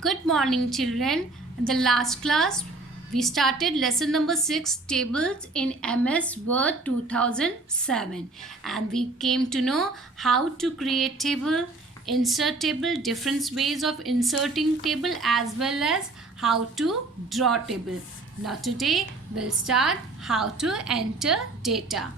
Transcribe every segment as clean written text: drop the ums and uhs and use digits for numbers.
Good morning, children. In the last class, we started lesson number 6, tables in MS Word 2007, and we came to know how to create table, insert table, different ways of inserting table, as well as how to draw table. Now today we'll start how to enter data.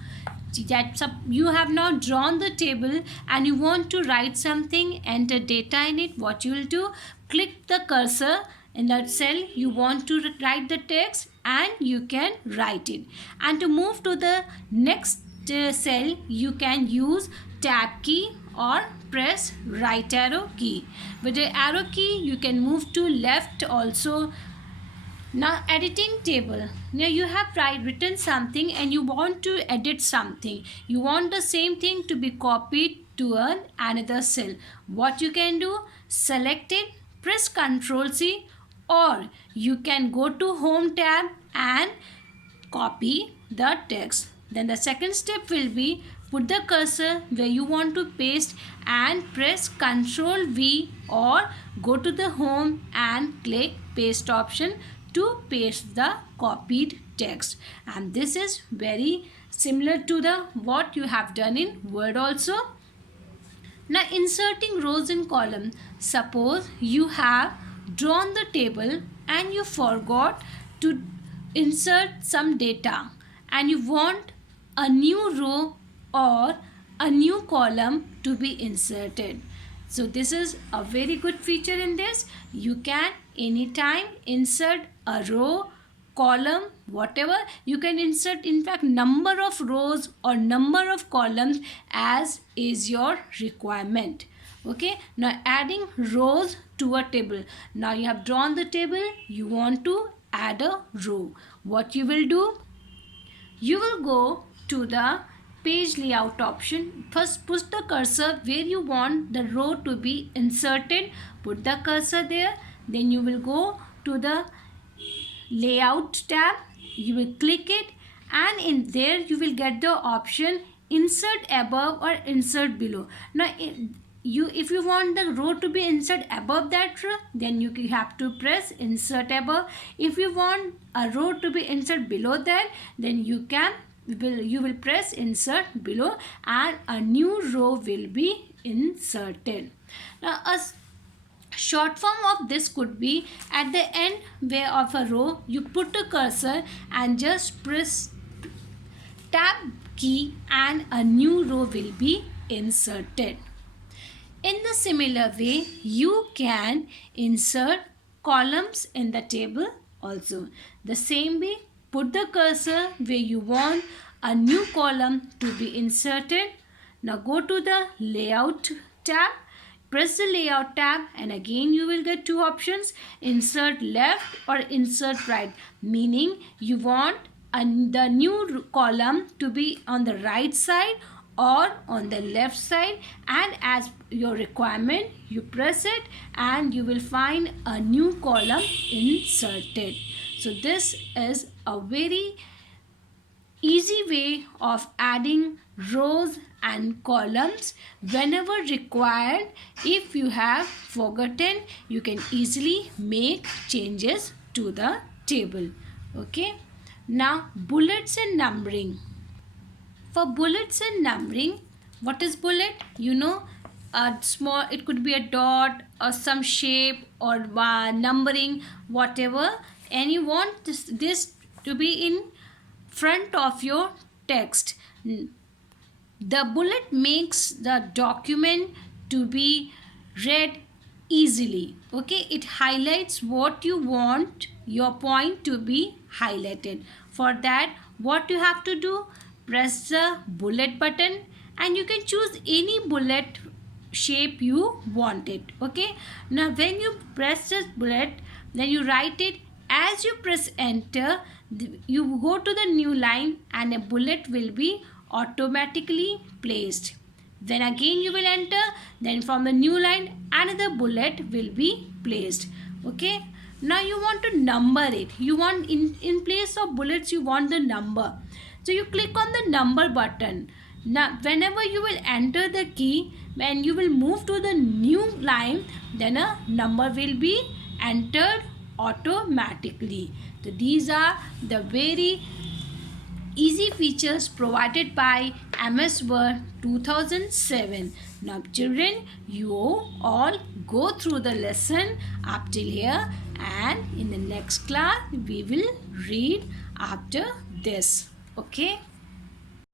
You have now drawn the table and you want to write something, enter data in it. What you will do, click the cursor in that cell you want to write the text and you can write it. And to move to the next cell, you can use tab key or press right arrow key. With the arrow key you can move to left also. Now editing table. Now you have written something and you want to edit something. You want the same thing to be copied to another cell. What you can do? Select it, press Ctrl C, or you can go to Home tab and copy the text. Then the second step will be put the cursor where you want to paste and press Ctrl V or go to the Home and click Paste option to paste the copied text. And this is very similar to the what you have done in Word also. Now inserting rows and columns. Suppose you have drawn the table and you forgot to insert some data and you want a new row or a new column to be inserted. So this is a very good feature in this. You can anytime insert a row, column, whatever. You can insert in fact number of rows or number of columns as is your requirement. Okay, now adding rows to a table. Now you have drawn the table, you want to add a row. What you will do? You will go to the page layout option. First put the cursor where you want the row to be inserted. Put the cursor there. Then you will go to the layout tab. You will click it and in there you will get the option insert above or insert below. Now if you want the row to be inserted above that row, then you have to press insert above. If you want a row to be inserted below that, then you will press insert below and a new row will be inserted. Now a short form of this could be at the end where of a row you put a cursor and just press tab key and a new row will be inserted. In the similar way, you can insert columns in the table also. The same way, put the cursor where you want a new column to be inserted. Now go to the layout tab, press the layout tab and again you will get two options, insert left or insert right, meaning you want the new column to be on the right side or on the left side, and as your requirement you press it and you will find a new column inserted. So this is a very easy way of adding rows and columns whenever required. If you have forgotten, you can easily make changes to the table. Okay, now bullets and numbering. For bullets and numbering, what is bullet? You know, a small, it could be a dot or some shape or numbering, whatever, and you want this to be in front of your text. The bullet makes the document to be read easily. Okay, it highlights what you want your point to be highlighted. For that, what you have to do? Press the bullet button and you can choose any bullet shape you want it. Okay, now when you press this bullet, then you write it. As you press enter, you go to the new line and a bullet will be automatically placed. Then again you will enter, then from the new line another bullet will be placed. Okay, now you want to number it. You want in place of bullets you want the number. So you click on the number button. Now whenever you will enter the key, when you will move to the new line, then a number will be entered automatically. So these are the very easy features provided by MS Word 2007. Now children, you all go through the lesson up till here, and in the next class we will read after this. Okay.